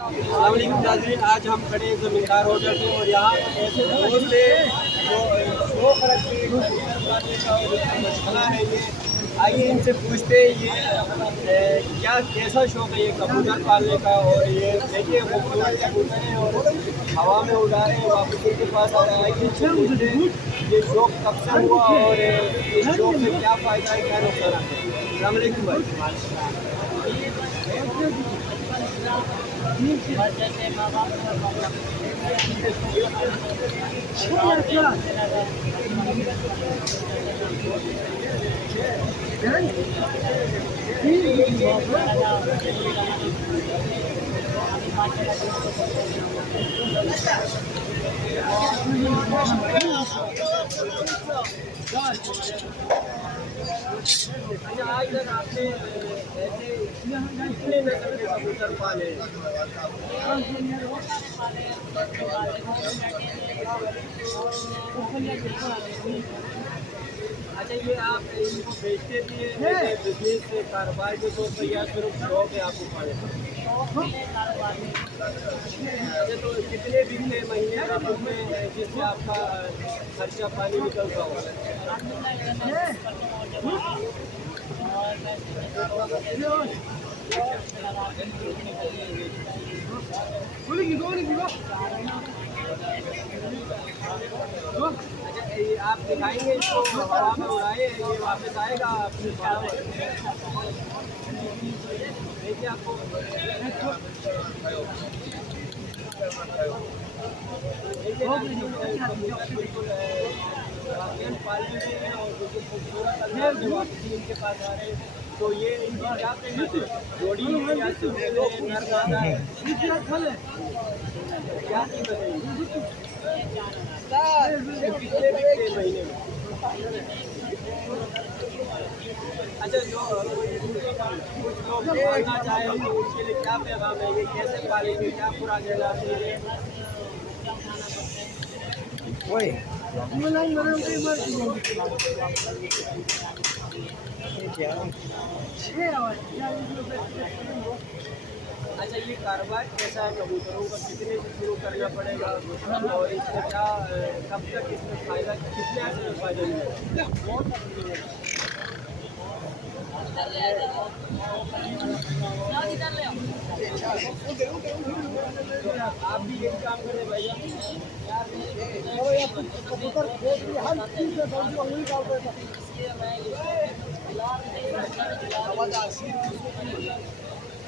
अस्सलाम वालेकुम नाज़रीन, आज हम खड़े हैं ज़मींदार होटल पे और यहाँ ऐसे दोस्त हैं जो शौक रखते हैं मशगला है ये। आइए इनसे पूछते हैं ये क्या कैसा शौक है ये कबूतर पालने का। और ये देखिए खूबसूरत कबूतर हैं और हवा में उड़ा रहे हैं, वापस इनके पास आ रहे हैं। आइए इनसे पूछते हैं ये शौक कब से हुआ और इस शौक से क्या फ़ायदा है, क्या नुकसान है। अस्सलाम वालेकुम भाई। जैसे माँ बाप अच्छा, आज तक आपने ऐसे कितने नस्ल के कबूतर पाले हैं? अच्छा, ये आप इनको बेचते भी हैं बिजनेस से, कारोबार के तौर पर, या सिर्फ शौक है आपको पाले? अच्छा, तो कितने बिकते महीने का में जिससे आपका खर्चा पानी निकलता होगा? अच्छा, ये आप दिखाएंगे इसको हवा में उड़ाए, ये वापस आएगा अपने देखिए आपको पालने में और बिल्कुल खूबसूरत अंदाज में वापसी इनके पास आ रहे हैं। तो ये इनकी क्या कीमत है? जोड़ी है या नर मादा है? क्या कीमत है? कितने बिकते हैं महीने में? अच्छा, जो कुछ लोग पालना चाहे तो उसके लिए क्या पैगाम है? ये कैसे पालेंगे, क्या खुराक देना चाहिए? अच्छा, ये कारोबार कैसा है कबूतरों का? कितने से शुरू करना पड़ेगा और इसमें क्या कब तक इसमें फ़ायदा, कितने अर्से में फ़ायदा मिलेगा? आप भी यही काम करें भैया?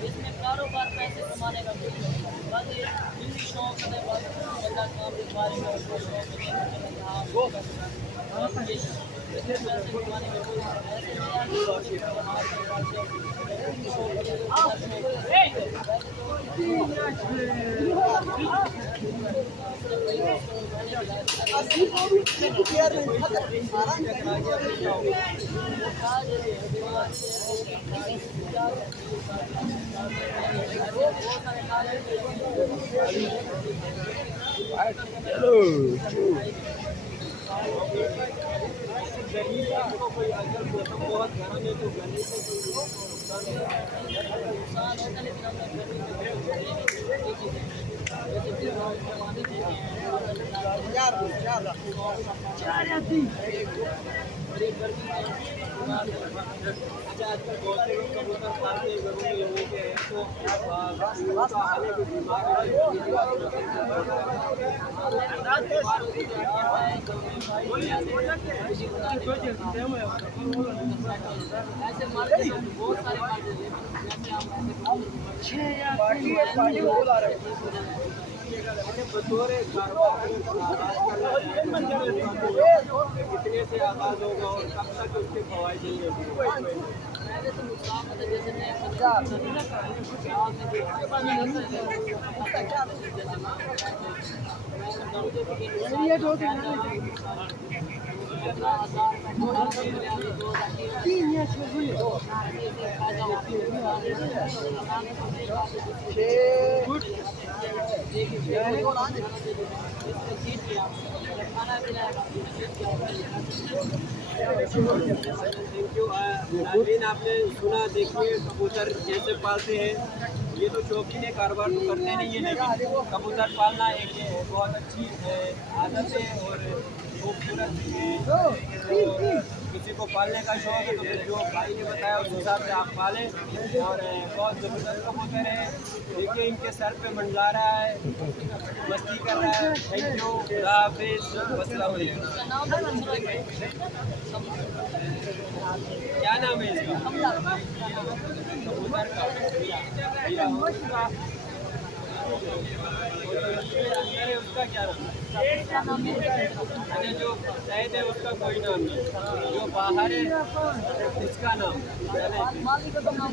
इसमें कारोबार पैसे कमाने का कुछ नहीं, बस ये दिल्ली शौक है, बस बंदा काम के बारे में उसको शौक है वो करना और ये पैसे कमाने में कोई कोई अगर मौसम बहुत गर्म है तो गर्मी से कोई नुकसान होता है, लेकिन हमने अच्छा, आजकल बहुत से लोग कबूतर पालते हैं घरों में लोगों के हैं, तो आने की बीमार ऐसे मार्केट में बहुत सारे मार्केट हैं, कितने से आगाज होगा और कब तक उसके फवायद देंगे? पहले तो नुकसान होता है, जैसे नए थैंक यू। नाज़रीन, आपने सुना, देखिए कबूतर जैसे पालते हैं ये तो शौकीन है, कारोबार तो करते नहीं है, लेकिन कबूतर पालना एक बहुत अच्छी आदत है और खूबसूरत है। तो किसी को पालने का शौक है तो फिर जो भाई ने बताया उस हिसाब से आप पालें। और बहुत ज़बरदस्त कबूतर है, देखिए इनके सर पे मंडला रहा है, मस्ती कर रहा है। थैंक यू, खुदा हाफिज़, अस्सलाम वालेकुम। इसका नाम है क्या नाम है इसका कबूतर का? अंदर है उसका क्या नाम? अच्छा, जो शहद है उसका कोई नाम नहीं, जो बाहर है इसका नाम। मालिक का नाम